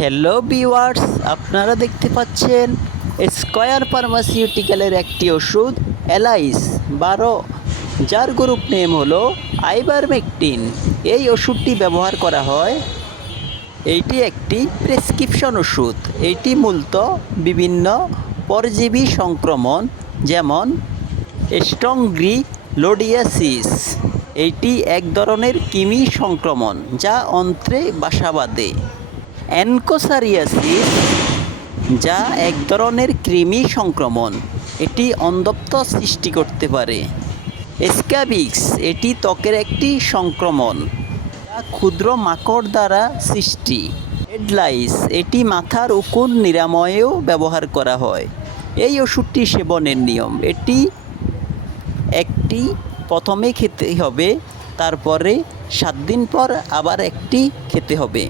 Hello viewers, আপনারা দেখতে পাচ্ছেন স্কয়ার ফার্মাসিউটিক্যালের একটি ওষুধ এলাইস 12, যার গ্রুপ নেম হলো আইভারমেকটিন। এই ওষুধটি ব্যবহার করা হয়। এইটি একটি প্রেসক্রিপশন ওষুধ। এটি মূলত বিভিন্ন পরজীবী সংক্রমণ যেমন স্ট্রংগ্রিলোডিয়াসিস, এইটি এক ধরনের কৃমি সংক্রমণ যা অন্ত্রে বাসা বাঁধে। অ্যানকোসারিয়াসিস, যা এক ধরনের কৃমি সংক্রমণ, এটি অন্ধত্ব সৃষ্টি করতে পারে। স্ক্যাবিক্স, এটি ত্বকের একটি সংক্রমণ যা ক্ষুদ্র মাকড় দ্বারা সৃষ্টি। হেড লাইস, এটি মাথার উকুন নিরাময়েও ব্যবহার করা হয়। এই ওষুধটি সেবনের নিয়ম: একটি প্রথমে খেতে হবে, তারপরে 7 দিন পর আবার একটি খেতে হবে।